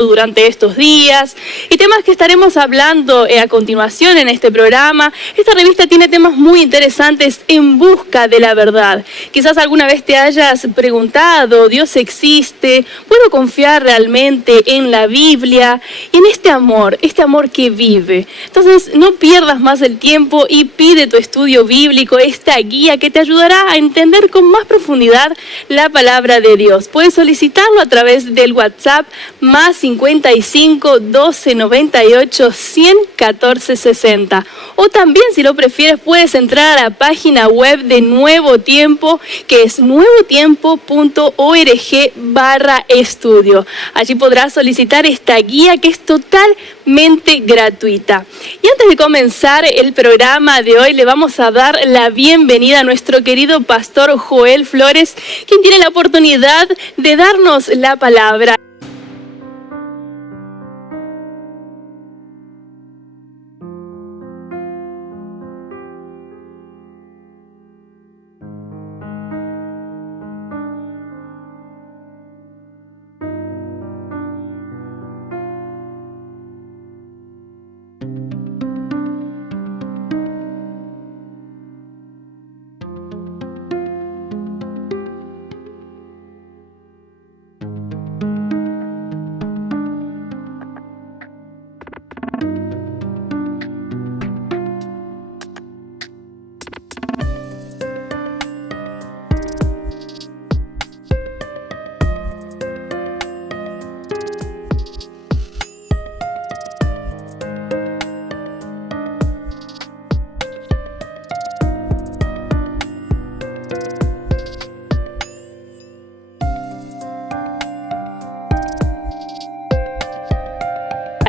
durante estos días y temas que estaremos hablando a continuación en este programa. Esta revista tiene temas muy interesantes en busca de la verdad. Quizás alguna vez te hayas preguntado, ¿Dios existe? ¿Puedo confiar realmente en la Biblia? Y en este amor que vive. Entonces no pierdas más el tiempo y pide tu estudio bíblico, esta guía que te ayudará a entender con más profundidad la palabra de Dios. Puedes solicitarlo a través del WhatsApp más 55 12 98 100 14 60. O también, si lo prefieres, puedes entrar a la página web de Nuevo Tiempo, que es nuevotiempo.org/estudio. Allí podrás solicitar esta guía que es totalmente gratuita. Y antes de comenzar el programa de hoy, le vamos a dar la bienvenida a nuestro querido pastor Joel Flores, quien tiene la oportunidad de darnos la palabra.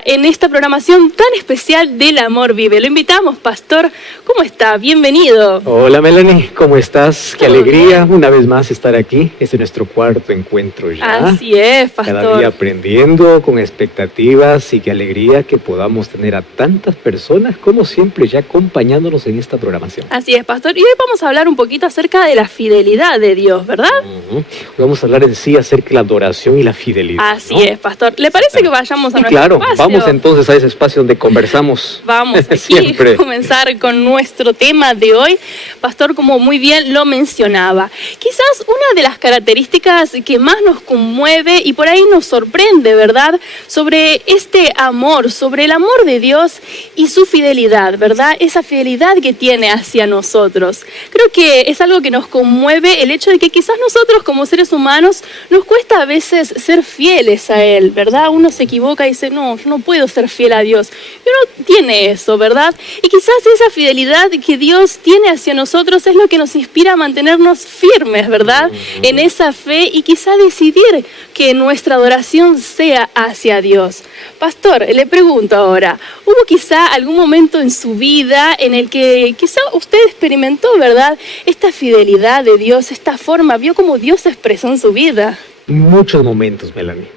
En esta programación tan especial del Amor Vive. Lo invitamos, pastor. ¿Cómo está? Bienvenido. Hola, Melanie. ¿Cómo estás? Qué alegría una vez más estar aquí. Este es nuestro cuarto encuentro ya. Así es, pastor. Cada día aprendiendo, con expectativas, y qué alegría que podamos tener a tantas personas como siempre ya acompañándonos en esta programación. Así es, pastor. Y hoy vamos a hablar un poquito acerca de la fidelidad de Dios, ¿verdad? Hoy vamos a hablar en sí acerca de la adoración y la fidelidad. Así es, pastor. ¿Le parece que vayamos a nuestro espacio? Vamos entonces a ese espacio donde conversamos. Vamos aquí siempre a comenzar con nuestro tema de hoy. Pastor, como muy bien lo mencionaba, quizás una de las características que más nos conmueve y por ahí nos sorprende, ¿verdad? Sobre este amor, sobre el amor de Dios y su fidelidad, ¿verdad? Esa fidelidad que tiene hacia nosotros. Creo que es algo que nos conmueve el hecho de que quizás nosotros como seres humanos nos cuesta a veces ser fieles a Él, ¿verdad? Uno se equivoca y dice, no, yo no puedo ser fiel a Dios. Y uno tiene eso, ¿verdad? Y quizás esa fidelidad que Dios tiene hacia nosotros es lo que nos inspira a mantenernos firmes, ¿verdad? En esa fe y quizá decidir que nuestra adoración sea hacia Dios. Pastor, le pregunto ahora, ¿hubo quizá algún momento en su vida en el que quizá usted experimentó, ¿verdad? Esta fidelidad de Dios, esta forma, vio cómo Dios se expresó en su vida? Muchos momentos, Melanie.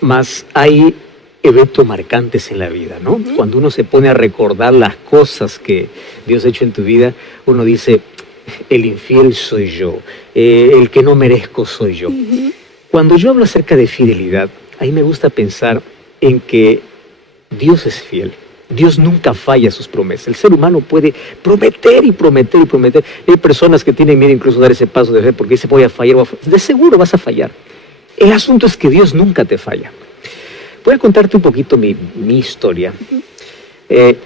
Más hay eventos marcantes en la vida, ¿no? Cuando uno se pone a recordar las cosas que Dios ha hecho en tu vida, uno dice, el infiel soy yo, el que no merezco soy yo. Cuando yo hablo acerca de fidelidad, a mí me gusta pensar en que Dios es fiel. Dios nunca falla sus promesas. El ser humano puede prometer y prometer y prometer. Hay personas que tienen miedo incluso dar ese paso de fe porque dicen, voy a fallar. De seguro vas a fallar. El asunto es que Dios nunca te falla. Voy a contarte un poquito mi historia.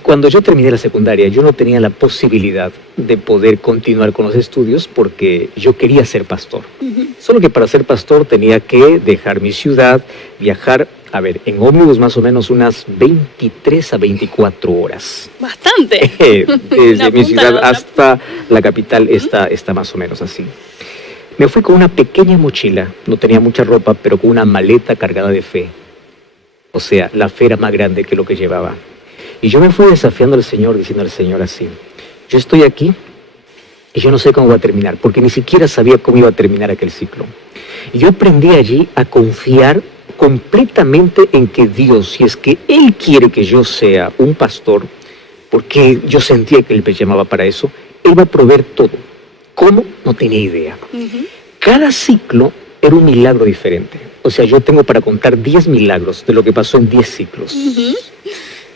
Cuando yo terminé la secundaria, yo no tenía la posibilidad de poder continuar con los estudios porque yo quería ser pastor. Solo que para ser pastor tenía que dejar mi ciudad, viajar, en ómnibus más o menos unas 23 a 24 horas. Bastante. Desde mi ciudad hasta la capital está más o menos así. Me fui con una pequeña mochila, no tenía mucha ropa, pero con una maleta cargada de fe. O sea, la fe era más grande que lo que llevaba. Y yo me fui desafiando al Señor, diciendo al Señor así, yo estoy aquí y yo no sé cómo va a terminar, porque ni siquiera sabía cómo iba a terminar aquel ciclo. Y yo aprendí allí a confiar completamente en que Dios, si es que Él quiere que yo sea un pastor, porque yo sentía que Él me llamaba para eso, Él va a proveer todo. ¿Cómo? No tenía idea. Cada ciclo era un milagro diferente. O sea, yo tengo para contar 10 milagros de lo que pasó en 10 ciclos.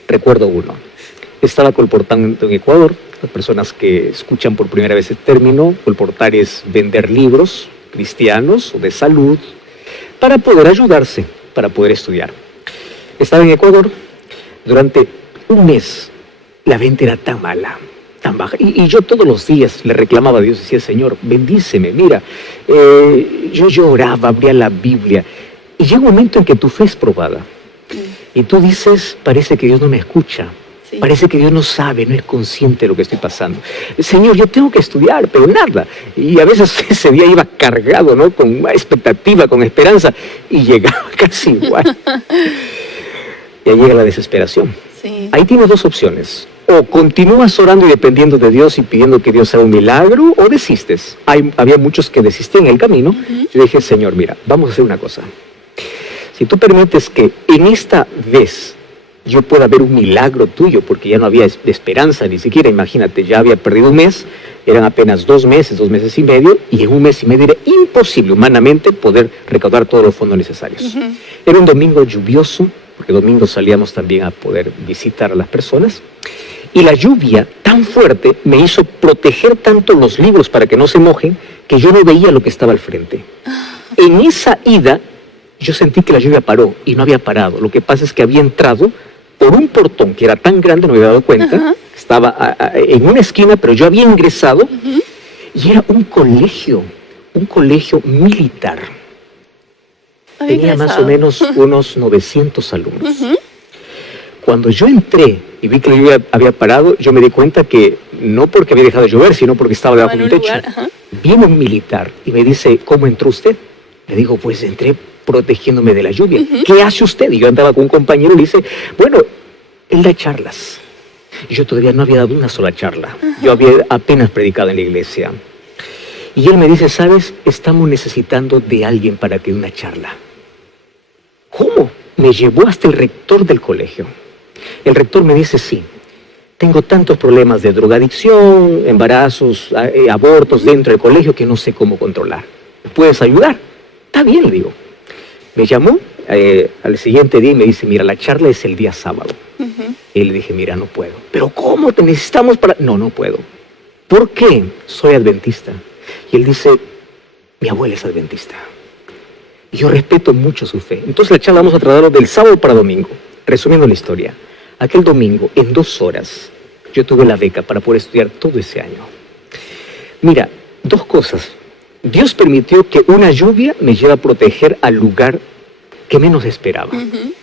Recuerdo uno. Estaba colportando en Ecuador. Las personas que escuchan por primera vez el término, colportar es vender libros cristianos o de salud para poder ayudarse, para poder estudiar. Estaba en Ecuador. Durante un mes la venta era tan mala, tan baja. Y yo todos los días le reclamaba a Dios, decía, Señor, bendíceme, mira, yo lloraba, abría la Biblia. Y llega un momento en que tu fe es probada. Y tú dices, parece que Dios no me escucha. Sí. Parece que Dios no sabe, no es consciente de lo que estoy pasando. Señor, yo tengo que estudiar, pero nada. Y a veces ese día iba cargado, ¿no? Con expectativa, con esperanza. Y llegaba casi igual. Y ahí llega la desesperación. Sí. Ahí tienes dos opciones. O continúas orando y dependiendo de Dios y pidiendo que Dios haga un milagro, o desistes. Había muchos que desistían en el camino. Yo dije, Señor, mira, vamos a hacer una cosa. Si tú permites que en esta vez yo pueda ver un milagro tuyo, porque ya no había esperanza ni siquiera, imagínate, ya había perdido un mes, eran apenas 2 meses, 2 meses y medio, y en un mes y medio era imposible humanamente poder recaudar todos los fondos necesarios. Era un domingo lluvioso, porque domingo salíamos también a poder visitar a las personas, y la lluvia tan fuerte me hizo proteger tanto los libros para que no se mojen, que yo no veía lo que estaba al frente. En esa ida, yo sentí que la lluvia paró, y no había parado. Lo que pasa es que había entrado por un portón que era tan grande, no me había dado cuenta, estaba en una esquina, pero yo había ingresado, y era un colegio militar. Tenía más o menos unos 900 alumnos. Cuando yo entré y vi que la lluvia había parado, yo me di cuenta que no porque había dejado de llover, sino porque estaba debajo de un techo. Viene un militar y me dice, ¿cómo entró usted? Le digo, pues entré protegiéndome de la lluvia. ¿Qué hace usted? Y yo andaba con un compañero y le dice, bueno, él da charlas. Y yo todavía no había dado una sola charla. Yo había apenas predicado en la iglesia. Y él me dice, ¿sabes? Estamos necesitando de alguien para que dé una charla. ¿Cómo? Me llevó hasta el rector del colegio. El rector me dice, sí, tengo tantos problemas de drogadicción, embarazos, abortos dentro del colegio que no sé cómo controlar. ¿Me puedes ayudar? Está bien, le digo. Me llamó al siguiente día y me dice, mira, la charla es el día sábado. Y le dije, mira, no puedo. ¿Pero cómo? Te necesitamos para...? No puedo. ¿Por qué? Soy adventista. Y él dice, mi abuela es adventista. Y yo respeto mucho su fe. Entonces la charla vamos a tratarlo del sábado para domingo. Resumiendo la historia, aquel domingo, en 2 horas, yo tuve la beca para poder estudiar todo ese año. Mira, 2 cosas. Dios permitió que una lluvia me lleve a proteger al lugar que menos esperaba.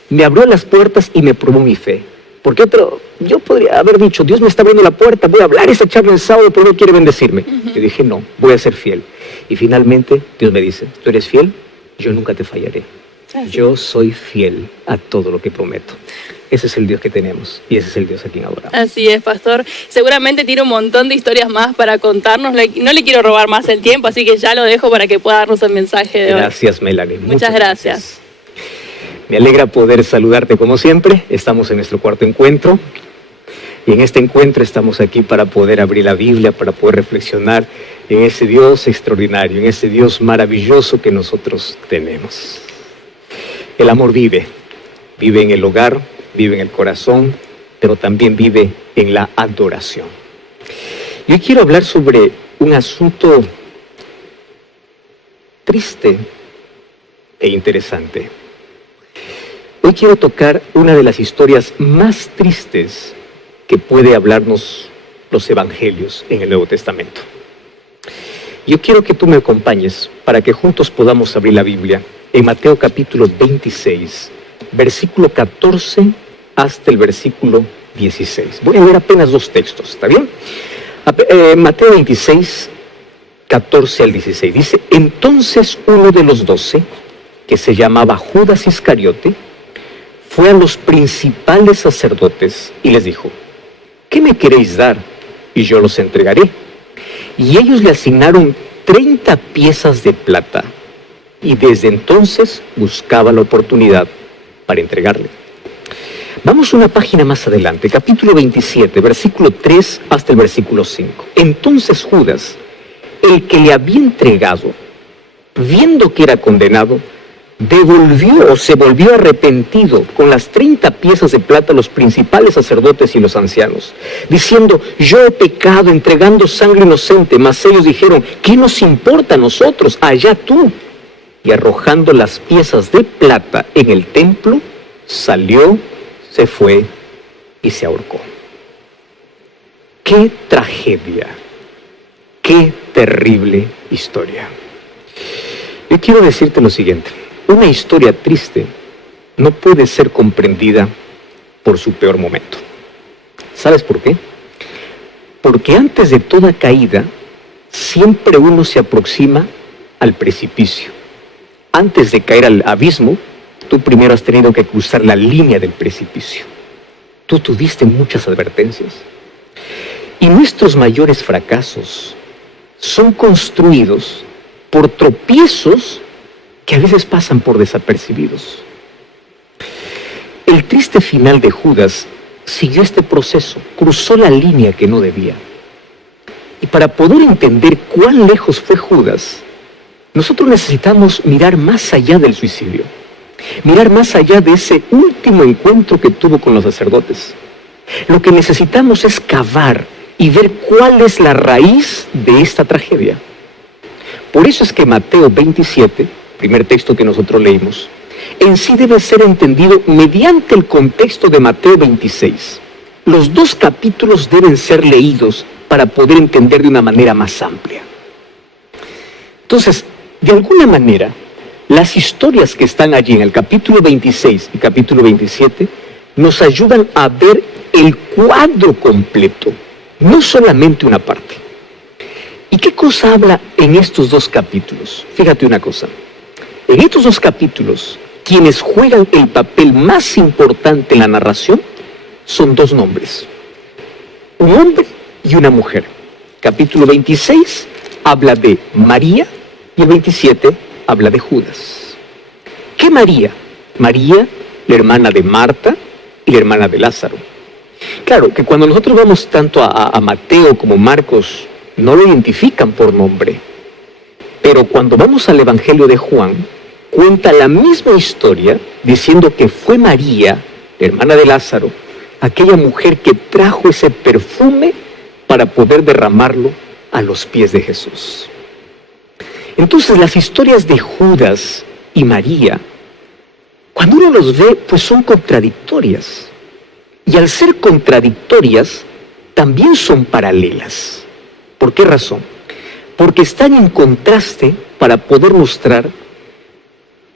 Me abrió las puertas y me probó mi fe. Porque yo podría haber dicho, Dios me está abriendo la puerta, voy a hablar esa charla el sábado, pero no quiere bendecirme. Yo dije, no, voy a ser fiel. Y finalmente Dios me dice, ¿tú eres fiel? Yo nunca te fallaré. Yo soy fiel a todo lo que prometo. Ese es el Dios que tenemos y ese es el Dios a quien adoramos. Así es, pastor. Seguramente tiene un montón de historias más para contarnos. No le quiero robar más el tiempo, así que ya lo dejo para que pueda darnos el mensaje de hoy. Gracias, Melanie. Muchas gracias. Me alegra poder saludarte como siempre. Estamos en nuestro 4º encuentro. Y en este encuentro estamos aquí para poder abrir la Biblia, para poder reflexionar en ese Dios extraordinario, en ese Dios maravilloso que nosotros tenemos. El amor vive en el hogar, vive en el corazón, pero también vive en la adoración. Yo quiero hablar sobre un asunto triste e interesante. Hoy quiero tocar una de las historias más tristes que puede hablarnos los evangelios en el Nuevo Testamento. Yo quiero que tú me acompañes para que juntos podamos abrir la Biblia en Mateo capítulo 26, versículo 14 hasta el versículo 16. Voy a leer apenas 2 textos, ¿está bien? Mateo 26, 14 al 16. Dice, entonces uno de los 12, que se llamaba Judas Iscariote, fue a los principales sacerdotes y les dijo, ¿qué me queréis dar? Y yo los entregaré. Y ellos le asignaron 30 piezas de plata, y desde entonces buscaba la oportunidad para entregarle. Vamos una página más adelante, capítulo 27, versículo 3 hasta el versículo 5. Entonces Judas, el que le había entregado, viendo que era condenado, se volvió arrepentido con las 30 piezas de plata a los principales sacerdotes y los ancianos, diciendo: yo he pecado entregando sangre inocente. Mas ellos dijeron: ¿qué nos importa a nosotros? Allá tú. Y arrojando las piezas de plata en el templo, salió, se fue y se ahorcó. ¡Qué tragedia! ¡Qué terrible historia! Yo quiero decirte lo siguiente: una historia triste no puede ser comprendida por su peor momento. ¿Sabes por qué? Porque antes de toda caída, siempre uno se aproxima al precipicio. Antes de caer al abismo, tú primero has tenido que cruzar la línea del precipicio. Tú tuviste muchas advertencias. Y nuestros mayores fracasos son construidos por tropiezos que a veces pasan por desapercibidos. El triste final de Judas siguió este proceso, cruzó la línea que no debía. Y para poder entender cuán lejos fue Judas, nosotros necesitamos mirar más allá del suicidio, mirar más allá de ese último encuentro que tuvo con los sacerdotes. Lo que necesitamos es cavar y ver cuál es la raíz de esta tragedia. Por eso es que Mateo 27, primer texto que nosotros leímos, en sí debe ser entendido mediante el contexto de Mateo 26. Los dos capítulos deben ser leídos para poder entender de una manera más amplia. Entonces, de alguna manera, las historias que están allí en el capítulo 26 y capítulo 27 nos ayudan a ver el cuadro completo, no solamente una parte. ¿Y qué cosa habla en estos dos capítulos? Fíjate una cosa. En estos dos capítulos, quienes juegan el papel más importante en la narración son dos nombres: un hombre y una mujer. Capítulo 26 habla de María y el 27 habla de Judas. ¿Qué María? María, la hermana de Marta y la hermana de Lázaro. Claro que cuando nosotros vamos tanto a Mateo como Marcos, no lo identifican por nombre. Pero cuando vamos al Evangelio de Juan, cuenta la misma historia diciendo que fue María, la hermana de Lázaro, aquella mujer que trajo ese perfume para poder derramarlo a los pies de Jesús. Entonces las historias de Judas y María, cuando uno los ve, pues son contradictorias. Y al ser contradictorias, también son paralelas. ¿Por qué razón? Porque están en contraste para poder mostrar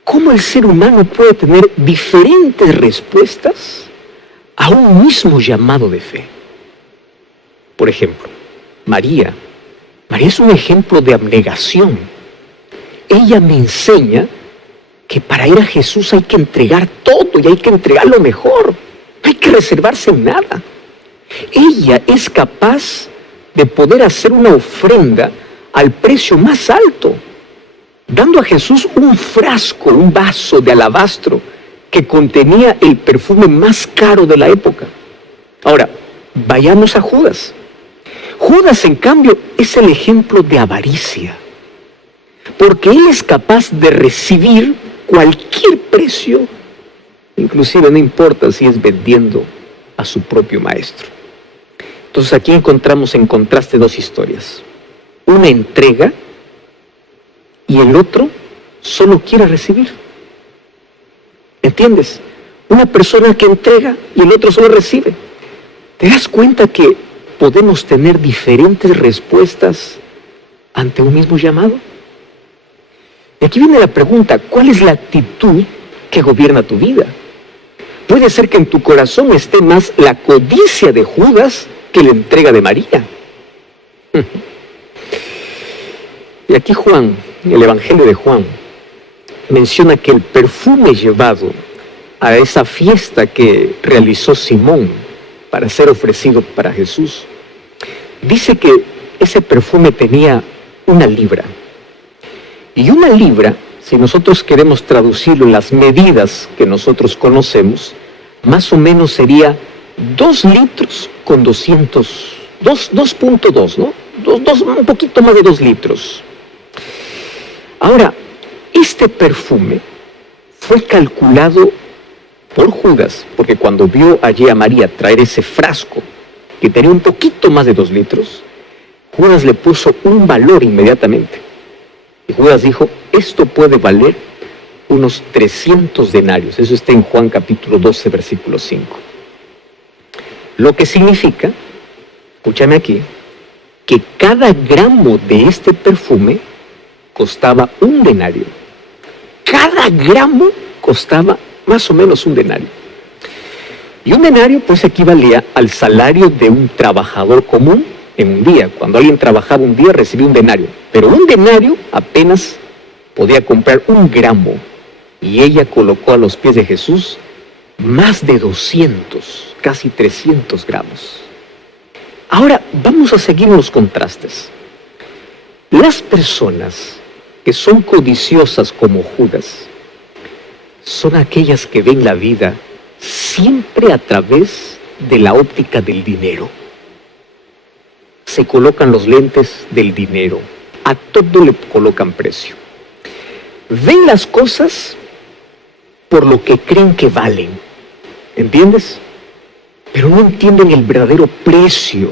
cómo el ser humano puede tener diferentes respuestas a un mismo llamado de fe. Por ejemplo, María es un ejemplo de abnegación. Ella me enseña que para ir a Jesús hay que entregar todo y hay que entregar lo mejor. No hay que reservarse nada. Ella es capaz de poder hacer una ofrenda al precio más alto, dando a Jesús un frasco, un vaso de alabastro que contenía el perfume más caro de la época. Ahora, vayamos a Judas. Judas, en cambio, es el ejemplo de avaricia, porque él es capaz de recibir cualquier precio, inclusive no importa si es vendiendo a su propio maestro. Entonces aquí encontramos en contraste dos historias: una entrega y el otro solo quiere recibir. ¿Entiendes? Una persona que entrega y el otro solo recibe. ¿Te das cuenta que podemos tener diferentes respuestas ante un mismo llamado? Y aquí viene la pregunta: ¿cuál es la actitud que gobierna tu vida? Puede ser que en tu corazón esté más la codicia de Judas que la entrega de María. Y aquí Juan, el Evangelio de Juan, menciona que el perfume llevado a esa fiesta que realizó Simón para ser ofrecido para Jesús, dice que ese perfume tenía 1 libra. Y 1 libra, si nosotros queremos traducirlo en las medidas que nosotros conocemos, más o menos sería 2 litros con 2.2, ¿no? Un poquito más de 2 litros. Ahora, este perfume fue calculado por Judas, porque cuando vio allí a María traer ese frasco que tenía un poquito más de 2 litros, Judas le puso un valor inmediatamente. Y Judas dijo, esto puede valer unos 300 denarios. Eso está en Juan capítulo 12, versículo 5. Lo que significa, escúchame aquí, que cada gramo de este perfume costaba 1 denario. Cada gramo costaba más o menos 1 denario. Y 1 denario pues equivalía al salario de un trabajador común en un día. Cuando alguien trabajaba un día recibía 1 denario. Pero 1 denario apenas podía comprar 1 gramo. Y ella colocó a los pies de Jesús más de 200, casi 300 gramos. Ahora vamos a seguir los contrastes. Las personas que son codiciosas como Judas son aquellas que ven la vida siempre a través de la óptica del dinero. Se colocan los lentes del dinero, a todo le colocan precio. Ven las cosas por lo que creen que valen, ¿entiendes? Pero no entienden el verdadero precio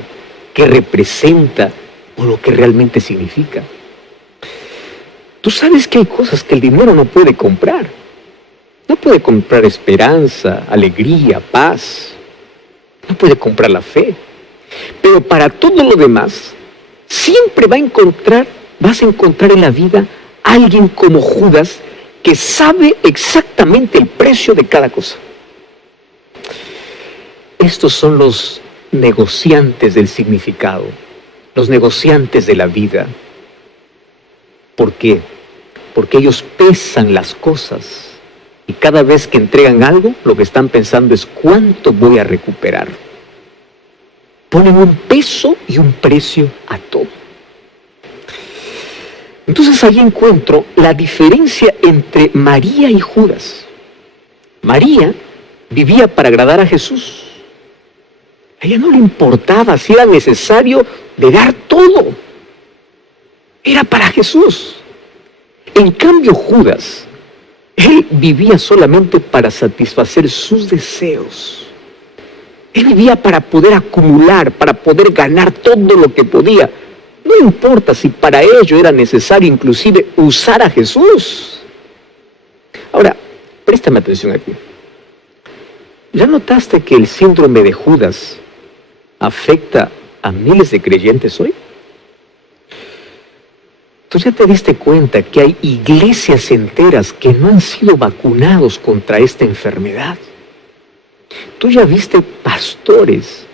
que representa o lo que realmente significa. Tú sabes que hay cosas que el dinero no puede comprar. No puede comprar esperanza, alegría, paz. No puede comprar la fe. Pero para todo lo demás, siempre vas a encontrar en la vida a alguien como Judas que sabe exactamente el precio de cada cosa. Estos son los negociantes del significado, los negociantes de la vida. ¿Por qué? Porque ellos pesan las cosas y cada vez que entregan algo, lo que están pensando es ¿cuánto voy a recuperar? Ponen un peso y un precio a todo. Entonces ahí encuentro la diferencia entre María y Judas. María vivía para agradar a Jesús. A ella no le importaba si era necesario de dar todo. Era para Jesús. En cambio Judas, él vivía solamente para satisfacer sus deseos. Él vivía para poder acumular, para poder ganar todo lo que podía. No importa si para ello era necesario inclusive usar a Jesús. Ahora, préstame atención aquí. ¿Ya notaste que el síndrome de Judas afecta a miles de creyentes hoy? ¿Tú ya te diste cuenta que hay iglesias enteras que no han sido vacunados contra esta enfermedad? ¿Tú ya viste pastores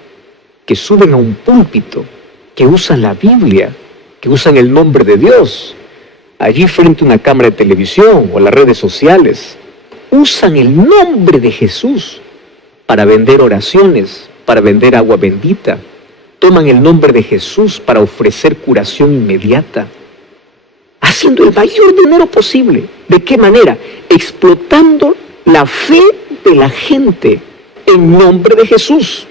que suben a un púlpito, que usan la Biblia, que usan el nombre de Dios, allí frente a una cámara de televisión o las redes sociales, usan el nombre de Jesús para vender oraciones, para vender agua bendita, toman el nombre de Jesús para ofrecer curación inmediata, haciendo el mayor dinero posible? ¿De qué manera? Explotando la fe de la gente en nombre de Jesús.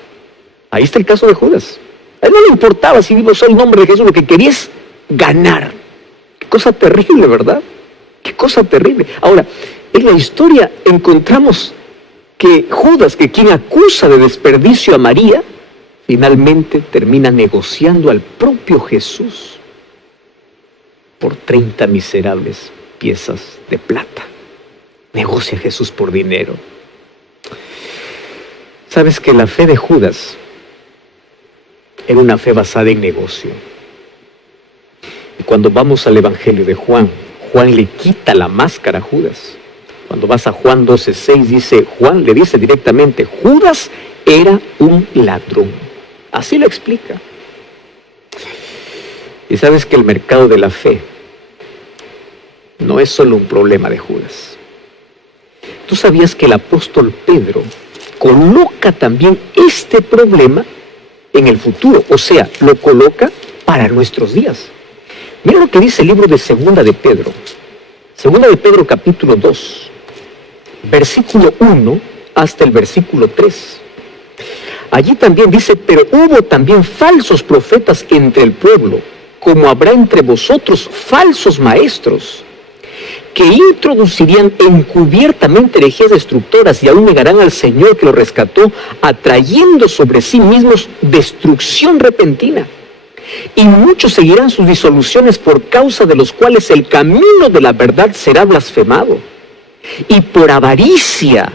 Ahí está el caso de Judas. A él no le importaba si iba a usar el nombre de Jesús, lo que quería es ganar. Qué cosa terrible, ¿verdad? Qué cosa terrible. Ahora, en la historia encontramos que Judas, que quien acusa de desperdicio a María, finalmente termina negociando al propio Jesús por 30 miserables piezas de plata. Negocia a Jesús por dinero. ¿Sabes que la fe de Judas era una fe basada en negocio? Y cuando vamos al Evangelio de Juan, Juan le quita la máscara a Judas. Cuando vas a Juan 12:6 dice, Juan le dice directamente, Judas era un ladrón. Así lo explica. Y sabes que el mercado de la fe no es solo un problema de Judas. ¿Tú sabías que el apóstol Pedro coloca también este problema en el futuro? O sea, lo coloca para nuestros días. Mira lo que dice el libro de Segunda de Pedro. Segunda de Pedro capítulo 2, versículo 1 hasta el versículo 3. Allí también dice, pero hubo también falsos profetas entre el pueblo, como habrá entre vosotros falsos maestros, que introducirían encubiertamente herejías destructoras y aún negarán al Señor que los rescató, atrayendo sobre sí mismos destrucción repentina. Y muchos seguirán sus disoluciones, por causa de los cuales el camino de la verdad será blasfemado. Y por avaricia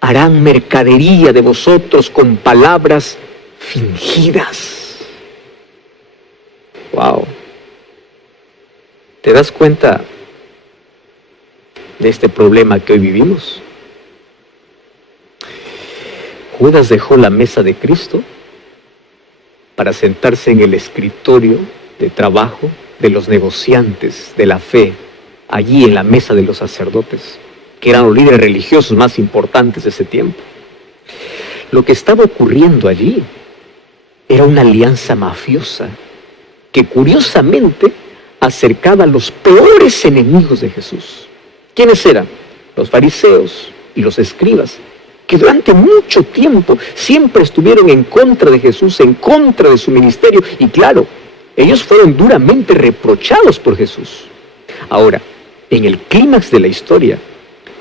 harán mercadería de vosotros con palabras fingidas. Wow. ¿Te das cuenta de este problema que hoy vivimos? Judas dejó la mesa de Cristo para sentarse en el escritorio de trabajo de los negociantes de la fe, allí en la mesa de los sacerdotes, que eran los líderes religiosos más importantes de ese tiempo. Lo que estaba ocurriendo allí era una alianza mafiosa que curiosamente acercaba a los peores enemigos de Jesús. ¿Quiénes eran? Los fariseos y los escribas, que durante mucho tiempo siempre estuvieron en contra de Jesús, en contra de su ministerio, y claro, ellos fueron duramente reprochados por Jesús. Ahora, en el clímax de la historia,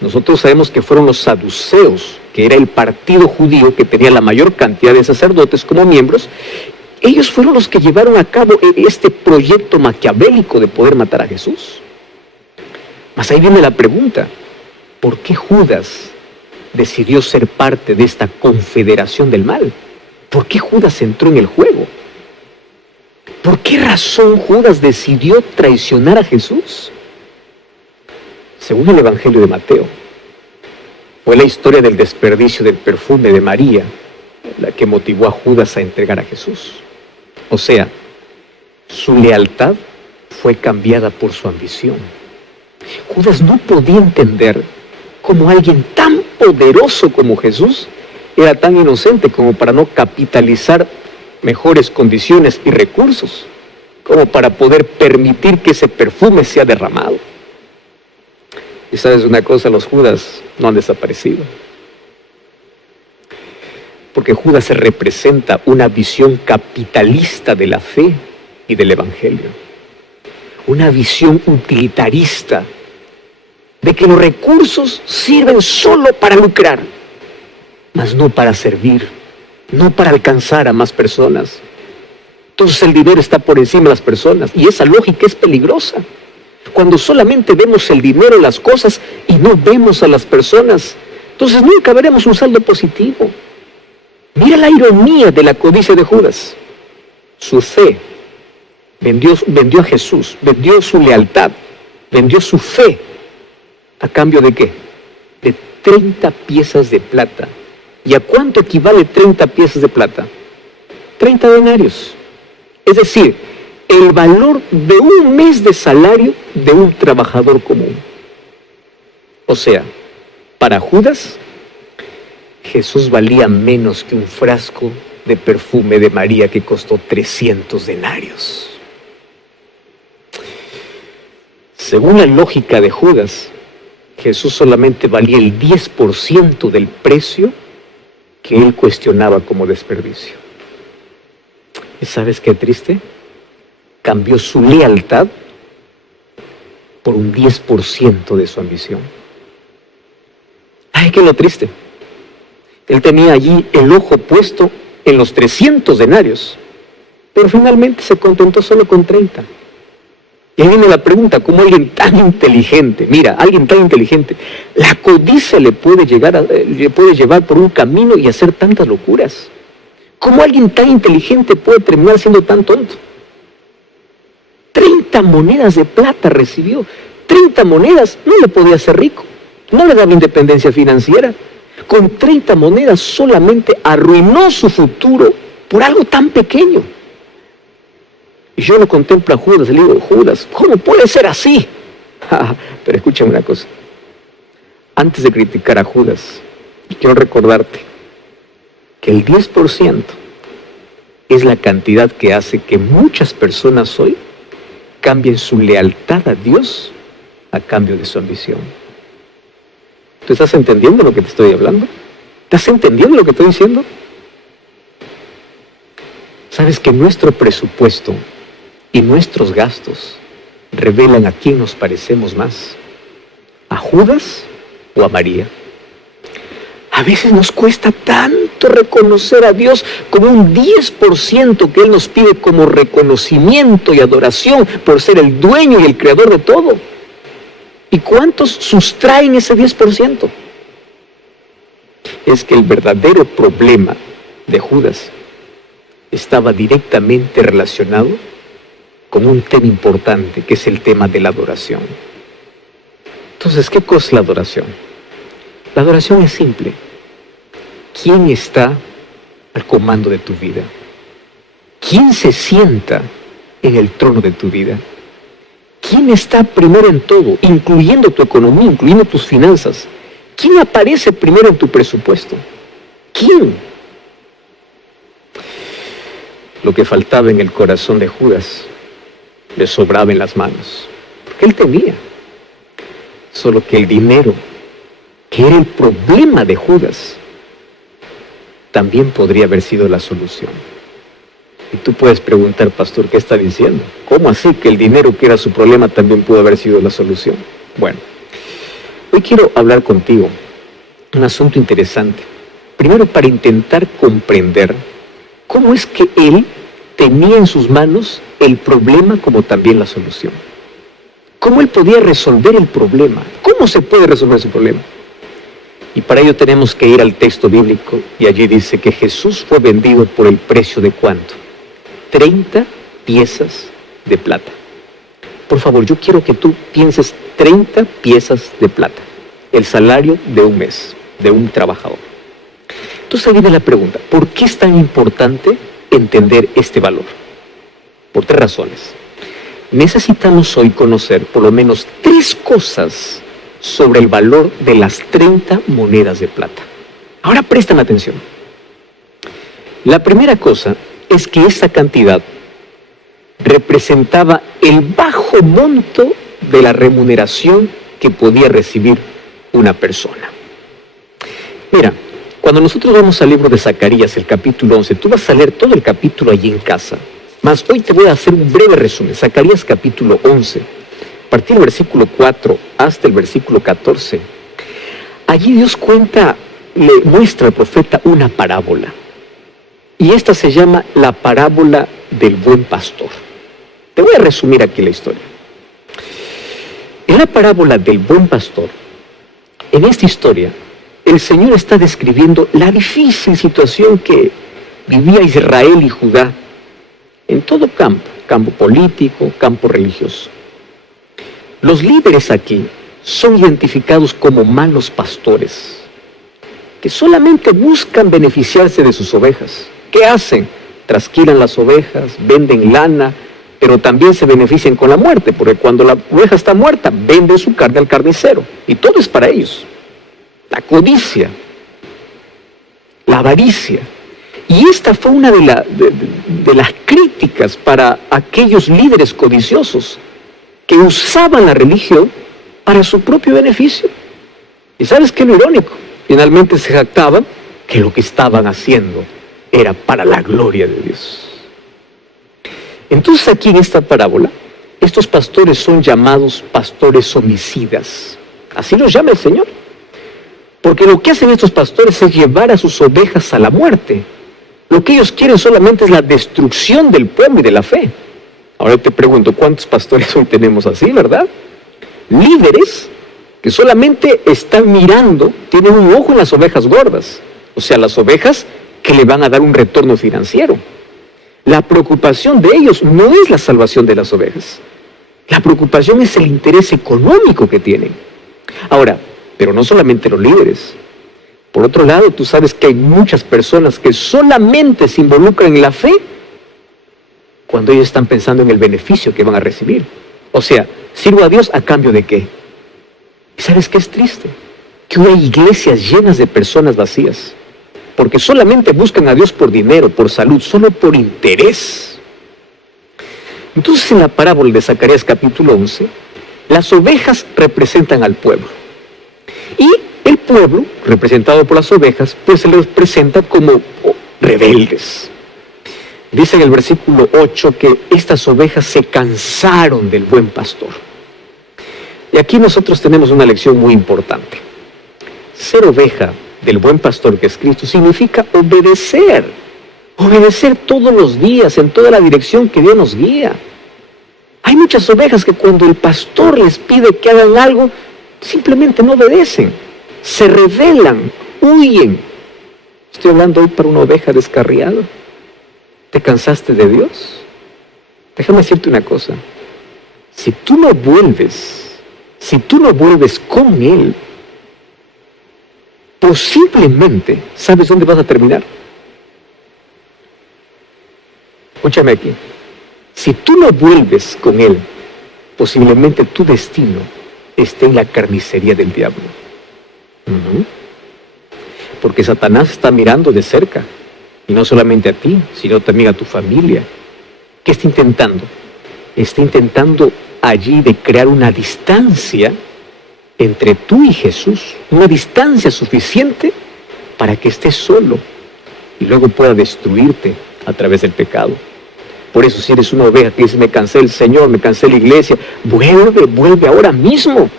nosotros sabemos que fueron los saduceos, que era el partido judío que tenía la mayor cantidad de sacerdotes como miembros. Ellos fueron los que llevaron a cabo este proyecto maquiavélico de poder matar a Jesús. Mas ahí viene la pregunta: ¿por qué Judas decidió ser parte de esta confederación del mal? ¿Por qué Judas entró en el juego? ¿Por qué razón Judas decidió traicionar a Jesús? Según el Evangelio de Mateo, fue la historia del desperdicio del perfume de María la que motivó a Judas a entregar a Jesús. O sea, su lealtad fue cambiada por su ambición. Judas no podía entender cómo alguien tan poderoso como Jesús era tan inocente como para no capitalizar mejores condiciones y recursos, como para poder permitir que ese perfume sea derramado. Y sabes una cosa, los Judas no han desaparecido, porque Judas representa una visión capitalista de la fe y del Evangelio, una visión utilitarista de que los recursos sirven solo para lucrar, mas no para servir, no para alcanzar a más personas. Entonces el dinero está por encima de las personas, y esa lógica es peligrosa. Cuando solamente vemos el dinero, las cosas, y no vemos a las personas, entonces nunca veremos un saldo positivo. Mira la ironía de la codicia de Judas. Su fe vendió a Jesús, vendió su lealtad, vendió su fe. ¿A cambio de qué? De 30 piezas de plata. ¿Y a cuánto equivale 30 piezas de plata? 30 denarios. Es decir, el valor de un mes de salario de un trabajador común. O sea, para Judas, Jesús valía menos que un frasco de perfume de María que costó 300 denarios. Según la lógica de Judas, Jesús solamente valía el 10% del precio que él cuestionaba como desperdicio. ¿Y sabes qué triste? Cambió su lealtad por un 10% de su ambición. Ay, qué lo triste. Él tenía allí el ojo puesto en los 300 denarios, pero finalmente se contentó solo con 30. Y ahí viene la pregunta: ¿cómo alguien tan inteligente, alguien tan inteligente, la codicia le puede llevar por un camino y hacer tantas locuras? ¿Cómo alguien tan inteligente puede terminar siendo tan tonto? 30 monedas de plata recibió. 30 monedas no le podía hacer rico, no le daba independencia financiera. Con 30 monedas solamente arruinó su futuro por algo tan pequeño. Y yo lo contemplo a Judas y le digo: Judas, ¿cómo puede ser así? Pero escúchame una cosa. Antes de criticar a Judas, quiero recordarte que el 10% es la cantidad que hace que muchas personas hoy cambien su lealtad a Dios a cambio de su ambición. ¿Tú estás entendiendo lo que te estoy hablando? ¿Estás entendiendo lo que estoy diciendo? ¿Sabes que nuestro presupuesto y nuestros gastos revelan a quién nos parecemos más? Judas o a María? A veces nos cuesta tanto reconocer a Dios como un 10% que Él nos pide como reconocimiento y adoración por ser el dueño y el creador de todo. ¿Y cuántos sustraen ese 10%? Es que el verdadero problema de Judas estaba directamente relacionado con un tema importante, que es el tema de la adoración. Entonces, ¿qué cosa es la adoración? La adoración es simple. ¿Quién está al comando de tu vida? ¿Quién se sienta en el trono de tu vida? ¿Quién está primero en todo, incluyendo tu economía, incluyendo tus finanzas? ¿Quién aparece primero en tu presupuesto? ¿Quién? Lo que faltaba en el corazón de Judas le sobraba en las manos, porque él tenía. Solo que el dinero, que era el problema de Judas, también podría haber sido la solución. Y tú puedes preguntar, pastor, ¿qué está diciendo? ¿Cómo así que el dinero, que era su problema, también pudo haber sido la solución? Bueno, hoy quiero hablar contigo un asunto interesante. Primero, para intentar comprender cómo es que él tenía en sus manos el problema como también la solución. ¿Cómo él podía resolver el problema? ¿Cómo se puede resolver su problema? Y para ello tenemos que ir al texto bíblico, y allí dice que Jesús fue vendido por el precio de ¿cuánto? 30 piezas de plata. Por favor, yo quiero que tú pienses 30 piezas de plata, el salario de un mes, de un trabajador. Entonces ahí viene la pregunta, ¿por qué es tan importante entender este valor? Por 3 razones. Necesitamos hoy conocer por lo menos 3 cosas sobre el valor de las 30 monedas de plata. Ahora prestan atención. La primera cosa es que esa cantidad representaba el bajo monto de la remuneración que podía recibir una persona. Mira, cuando nosotros vamos al libro de Zacarías, el capítulo 11, tú vas a leer todo el capítulo allí en casa. Mas hoy te voy a hacer un breve resumen. Zacarías capítulo 11, a partir del versículo 4 hasta el versículo 14. Allí Dios le muestra al profeta una parábola. Y esta se llama la parábola del buen pastor. Te voy a resumir aquí la historia. En la parábola del buen pastor, en esta historia, el Señor está describiendo la difícil situación que vivía Israel y Judá en todo campo político, campo religioso. Los líderes aquí son identificados como malos pastores, que solamente buscan beneficiarse de sus ovejas. ¿Qué hacen? Trasquilan las ovejas, venden lana, pero también se benefician con la muerte, porque cuando la oveja está muerta, venden su carne al carnicero, y todo es para ellos. La codicia, la avaricia. Y esta fue una de las críticas para aquellos líderes codiciosos que usaban la religión para su propio beneficio. ¿Y sabes qué es lo irónico? Finalmente se jactaban que lo que estaban haciendo era para la gloria de Dios. Entonces aquí en esta parábola, estos pastores son llamados pastores homicidas. Así los llama el Señor. Porque lo que hacen estos pastores es llevar a sus ovejas a la muerte. Lo que ellos quieren solamente es la destrucción del pueblo y de la fe. Ahora te pregunto, ¿cuántos pastores hoy tenemos así, verdad? Líderes que solamente están mirando, tienen un ojo en las ovejas gordas. O sea, las ovejas que le van a dar un retorno financiero. La preocupación de ellos no es la salvación de las ovejas. La preocupación es el interés económico que tienen. Ahora, pero no solamente los líderes. Por otro lado, tú sabes que hay muchas personas que solamente se involucran en la fe cuando ellos están pensando en el beneficio que van a recibir. O sea, sirvo a Dios a cambio de qué. ¿Y sabes qué es triste? Que hoy hay iglesias llenas de personas vacías, porque solamente buscan a Dios por dinero, por salud, solo por interés. Entonces en la parábola de Zacarías capítulo 11, las ovejas representan al pueblo. Y el pueblo, representado por las ovejas, pues se les presenta como rebeldes. Dice en el versículo 8 que estas ovejas se cansaron del buen pastor. Y aquí nosotros tenemos una lección muy importante. Ser oveja del buen pastor que es Cristo significa obedecer. Obedecer todos los días, en toda la dirección que Dios nos guía. Hay muchas ovejas que cuando el pastor les pide que hagan algo, simplemente no obedecen. Se rebelan, huyen. Estoy hablando hoy para una oveja descarriada. ¿Te cansaste de Dios? Déjame decirte una cosa. Si tú no vuelves con Él, posiblemente, ¿sabes dónde vas a terminar? Escúchame aquí. Si tú no vuelves con Él, posiblemente tu destino esté en la carnicería del diablo. Porque Satanás está mirando de cerca, y no solamente a ti, sino también a tu familia. ¿Qué está intentando? Está intentando allí de crear una distancia entre tú y Jesús, una distancia suficiente para que estés solo y luego pueda destruirte a través del pecado. Por eso si eres una oveja que dice, me cansé del Señor, me cansé de la iglesia, vuelve ahora mismo.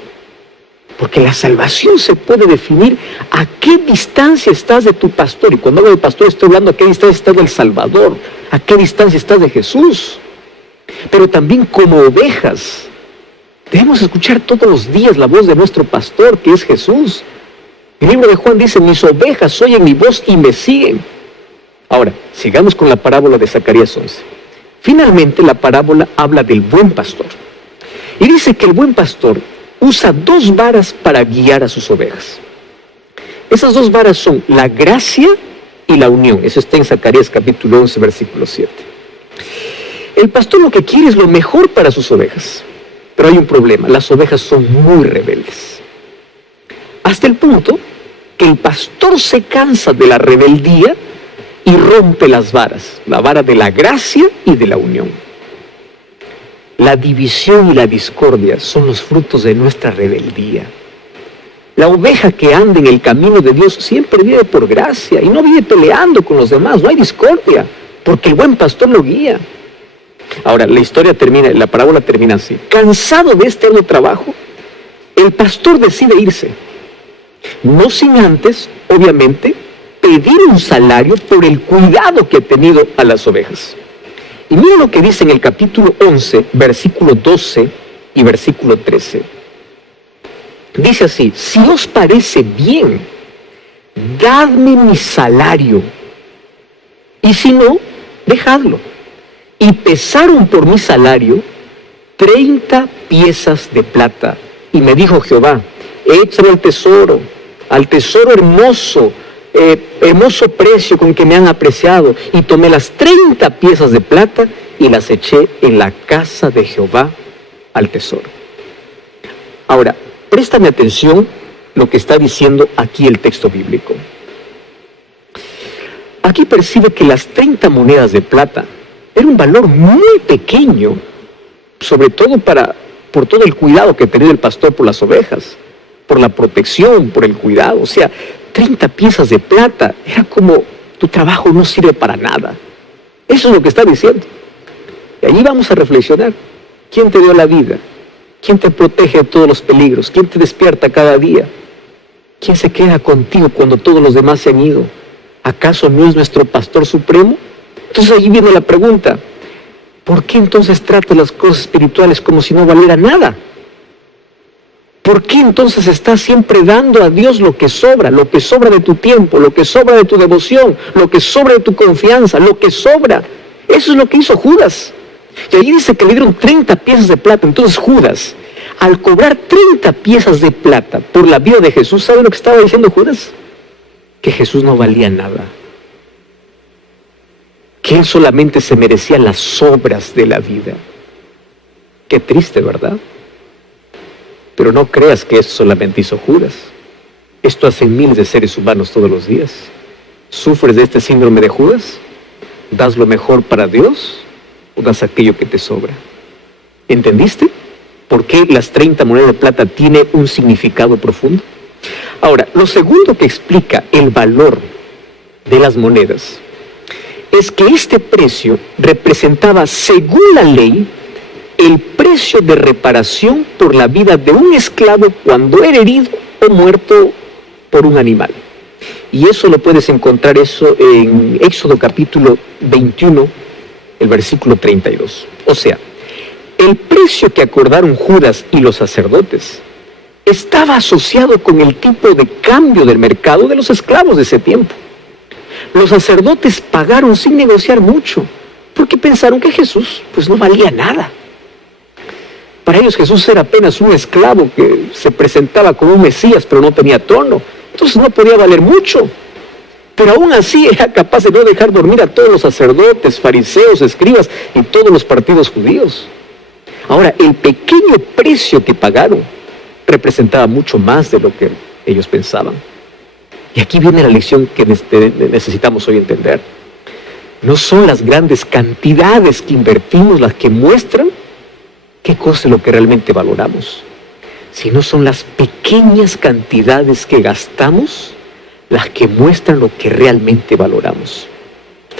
Porque la salvación se puede definir a qué distancia estás de tu pastor. Y cuando hablo de pastor estoy hablando a qué distancia estás del Salvador, a qué distancia estás de Jesús. Pero también como ovejas, debemos escuchar todos los días la voz de nuestro pastor, que es Jesús. El libro de Juan dice, mis ovejas oyen mi voz y me siguen. Ahora, sigamos con la parábola de Zacarías 11. Finalmente, la parábola habla del buen pastor. Y dice que el buen pastor usa 2 varas para guiar a sus ovejas. Esas 2 varas son la gracia y la unión. Eso está en Zacarías capítulo 11, versículo 7. El pastor lo que quiere es lo mejor para sus ovejas. Pero hay un problema, las ovejas son muy rebeldes. Hasta el punto que el pastor se cansa de la rebeldía y rompe las varas, la vara de la gracia y de la unión. La división y la discordia son los frutos de nuestra rebeldía. La oveja que anda en el camino de Dios siempre vive por gracia y no vive peleando con los demás, no hay discordia, porque el buen pastor lo guía. Ahora, la parábola termina así. Cansado de este arduo trabajo, el pastor decide irse. No sin antes, obviamente, pedir un salario por el cuidado que ha tenido a las ovejas. Y miren lo que dice en el capítulo 11, versículo 12 y versículo 13. Dice así, si os parece bien, dadme mi salario, y si no, dejadlo. Y pesaron por mi salario 30 piezas de plata. Y me dijo Jehová, échalo al tesoro hermoso, hermoso precio con que me han apreciado. Y tomé las 30 piezas de plata y las eché en la casa de Jehová al tesoro. Ahora, préstame atención lo que está diciendo aquí el texto bíblico. Aquí percibe que las 30 monedas de plata era un valor muy pequeño, sobre todo por todo el cuidado que tenía el pastor por las ovejas, por la protección, por el cuidado. O sea, 30 piezas de plata, era como, tu trabajo no sirve para nada. Eso es lo que está diciendo. Y allí vamos a reflexionar. ¿Quién te dio la vida? ¿Quién te protege de todos los peligros? ¿Quién te despierta cada día? ¿Quién se queda contigo cuando todos los demás se han ido? ¿Acaso no es nuestro pastor supremo? Entonces allí viene la pregunta, ¿por qué entonces tratas las cosas espirituales como si no valiera nada? ¿Por qué entonces estás siempre dando a Dios lo que sobra de tu tiempo, lo que sobra de tu devoción, lo que sobra de tu confianza, lo que sobra? Eso es lo que hizo Judas. Y allí dice que le dieron 30 piezas de plata. Entonces Judas, al cobrar 30 piezas de plata por la vida de Jesús, ¿sabe lo que estaba diciendo Judas? Que Jesús no valía nada. Que él solamente se merecía las sobras de la vida. Qué triste, ¿verdad? Pero no creas que esto solamente hizo Judas. Esto hacen miles de seres humanos todos los días. ¿Sufres de este síndrome de Judas? ¿Das lo mejor para Dios o das aquello que te sobra? ¿Entendiste? ¿Por qué las 30 monedas de plata tiene un significado profundo? Ahora, lo segundo que explica el valor de las monedas es que este precio representaba, según la ley, el precio de reparación por la vida de un esclavo cuando era herido o muerto por un animal. Y eso lo puedes encontrar en Éxodo capítulo 21, el versículo 32. O sea, el precio que acordaron Judas y los sacerdotes estaba asociado con el tipo de cambio del mercado de los esclavos de ese tiempo. Los sacerdotes pagaron sin negociar mucho, porque pensaron que Jesús pues no valía nada. Para ellos Jesús era apenas un esclavo que se presentaba como un Mesías, pero no tenía trono. Entonces no podía valer mucho. Pero aún así era capaz de no dejar dormir a todos los sacerdotes, fariseos, escribas y todos los partidos judíos. Ahora, el pequeño precio que pagaron representaba mucho más de lo que ellos pensaban. Y aquí viene la lección que necesitamos hoy entender. No son las grandes cantidades que invertimos las que muestran qué cosa es lo que realmente valoramos, sino son las pequeñas cantidades que gastamos las que muestran lo que realmente valoramos.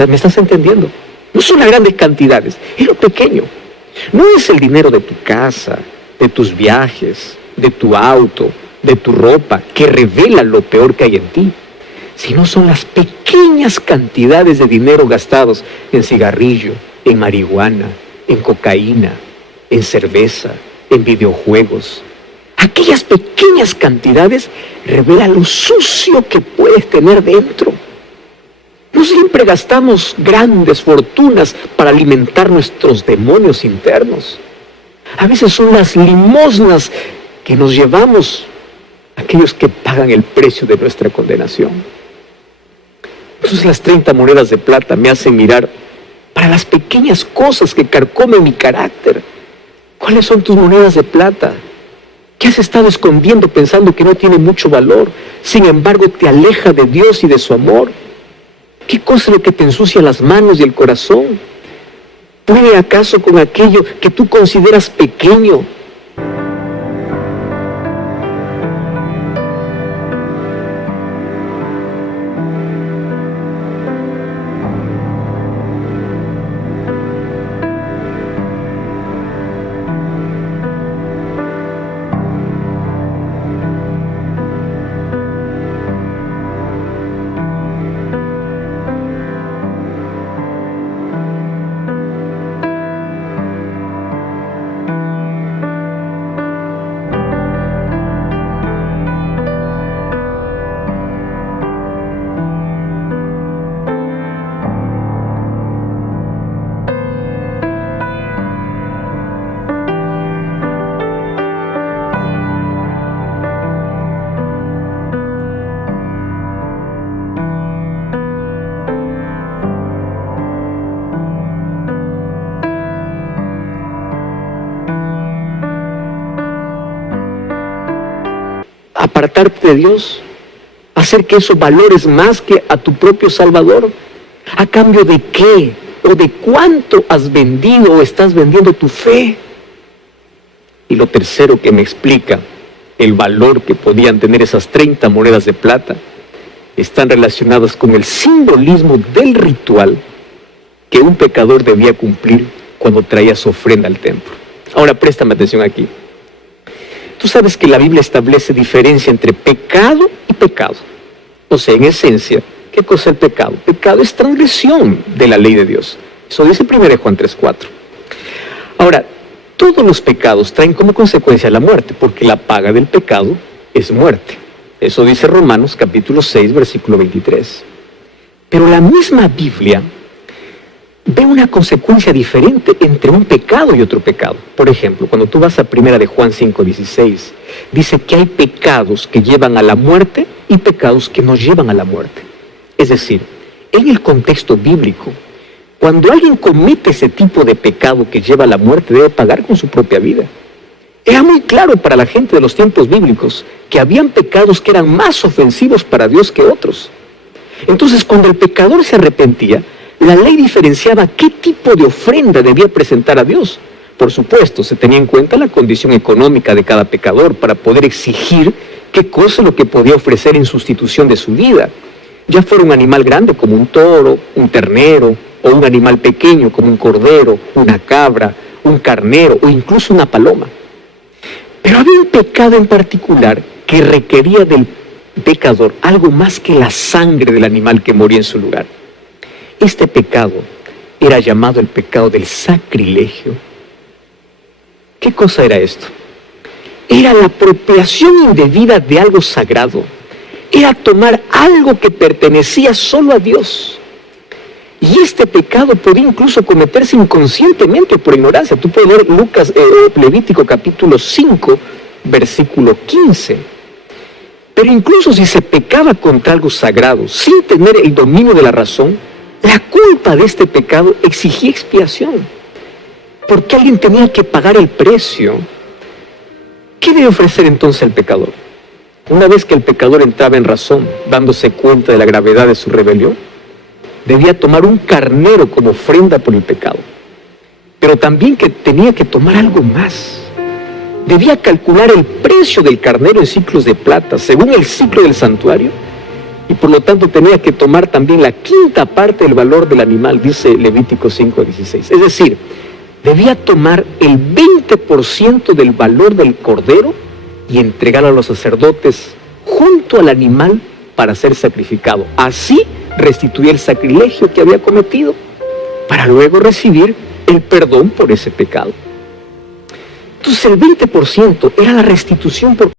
¿Me estás entendiendo? No son las grandes cantidades, es lo pequeño. No es el dinero de tu casa, de tus viajes, de tu auto, de tu ropa, que revela lo peor que hay en ti, sino son las pequeñas cantidades de dinero gastados en cigarrillo, en marihuana, en cocaína, en cerveza, en videojuegos. Aquellas pequeñas cantidades revelan lo sucio que puedes tener dentro. No siempre gastamos grandes fortunas para alimentar nuestros demonios internos. A veces son las limosnas que nos llevamos aquellos que pagan el precio de nuestra condenación. Entonces las 30 monedas de plata me hacen mirar para las pequeñas cosas que carcomen mi carácter. ¿Cuáles son tus monedas de plata? ¿Qué has estado escondiendo pensando que no tiene mucho valor? Sin embargo, te aleja de Dios y de su amor. ¿Qué cosa es lo que te ensucia las manos y el corazón? ¿Puede acaso con aquello que tú consideras pequeño apartarte de Dios, hacer que eso valores más que a tu propio Salvador? ¿A cambio de qué o de cuánto has vendido o estás vendiendo tu fe? Y lo tercero que me explica el valor que podían tener esas 30 monedas de plata están relacionadas con el simbolismo del ritual que un pecador debía cumplir cuando traía su ofrenda al templo. Ahora préstame atención aquí. Tú sabes que la Biblia establece diferencia entre pecado y pecado. O sea, en esencia, ¿qué cosa es el pecado? Pecado es transgresión de la ley de Dios. Eso dice 1 Juan 3:4. Ahora, todos los pecados traen como consecuencia la muerte, porque la paga del pecado es muerte. Eso dice Romanos capítulo 6, versículo 23. Pero la misma Biblia ve una consecuencia diferente entre un pecado y otro pecado. Por ejemplo, cuando tú vas a 1 de Juan 5:16, dice que hay pecados que llevan a la muerte y pecados que no llevan a la muerte. Es decir, en el contexto bíblico, cuando alguien comete ese tipo de pecado que lleva a la muerte, debe pagar con su propia vida. Era muy claro para la gente de los tiempos bíblicos que habían pecados que eran más ofensivos para Dios que otros. Entonces, cuando el pecador se arrepentía, la ley diferenciaba qué tipo de ofrenda debía presentar a Dios. Por supuesto, se tenía en cuenta la condición económica de cada pecador para poder exigir qué cosa es lo que podía ofrecer en sustitución de su vida. Ya fuera un animal grande como un toro, un ternero, o un animal pequeño como un cordero, una cabra, un carnero o incluso una paloma. Pero había un pecado en particular que requería del pecador algo más que la sangre del animal que moría en su lugar. Este pecado era llamado el pecado del sacrilegio. ¿Qué cosa era esto? Era la apropiación indebida de algo sagrado. Era tomar algo que pertenecía solo a Dios. Y este pecado podía incluso cometerse inconscientemente por ignorancia. Tú puedes leer Levítico capítulo 5, versículo 15. Pero incluso si se pecaba contra algo sagrado, sin tener el dominio de la razón, la culpa de este pecado exigía expiación. Porque alguien tenía que pagar el precio. ¿Qué debe ofrecer entonces el pecador? Una vez que el pecador entraba en razón, dándose cuenta de la gravedad de su rebelión, debía tomar un carnero como ofrenda por el pecado. Pero también que tenía que tomar algo más. Debía calcular el precio del carnero en ciclos de plata, según el ciclo del santuario, y por lo tanto tenía que tomar también la quinta parte del valor del animal, dice Levítico 5:16. Es decir, debía tomar el 20% del valor del cordero y entregarlo a los sacerdotes junto al animal para ser sacrificado. Así restituía el sacrilegio que había cometido, para luego recibir el perdón por ese pecado. Entonces el 20% era la restitución por